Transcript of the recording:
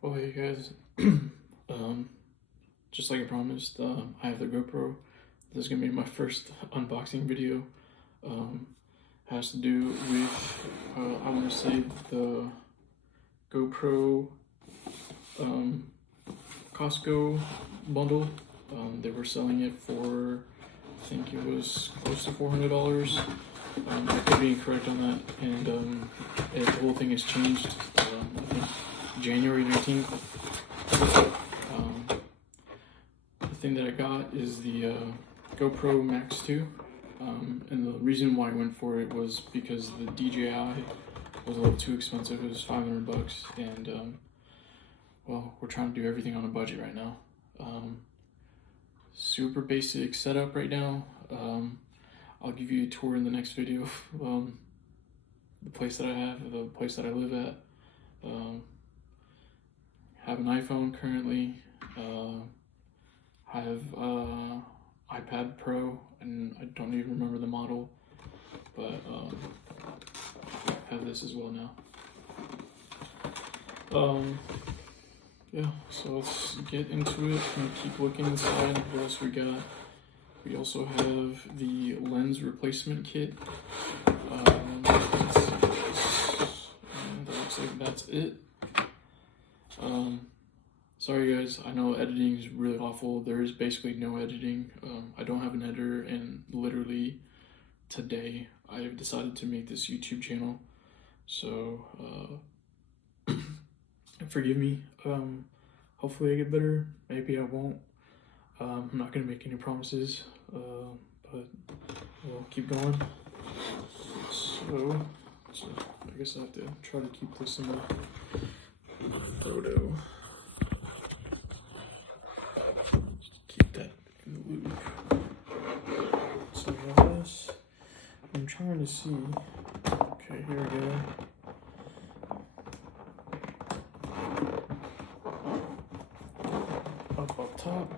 Well, hey guys, just like I promised, I have the GoPro. This is gonna be my first unboxing video. Has to do with, I want to say the GoPro Costco bundle. They were selling it for, I think it was close to $400. I could be incorrect on that, and the whole thing has changed. I think January 19th. The thing that I got is the GoPro Max 2, and the reason why I went for it was because the DJI was a little too expensive. It was $500, and well, we're trying to do everything on a budget right now. Super basic setup right now. I'll give you a tour in the next video of the place that I have, the place that I live at. Have an iPhone currently. I have iPad Pro, and I don't even remember the model, but I have this as well now. Yeah, so let's get into it and keep looking inside. What else we got? We also have the lens replacement kit. And that looks like that's it. Sorry guys, I know editing is really awful. There is basically no editing. I don't have an editor, and literally today I have decided to make this YouTube channel. So forgive me. Hopefully I get better. Maybe I won't. I'm not gonna make any promises, but we'll keep going. So I guess I have to try to keep this in the photo. Keep that in the loop. So I guess I'm trying to see. Okay, here we go. Up top.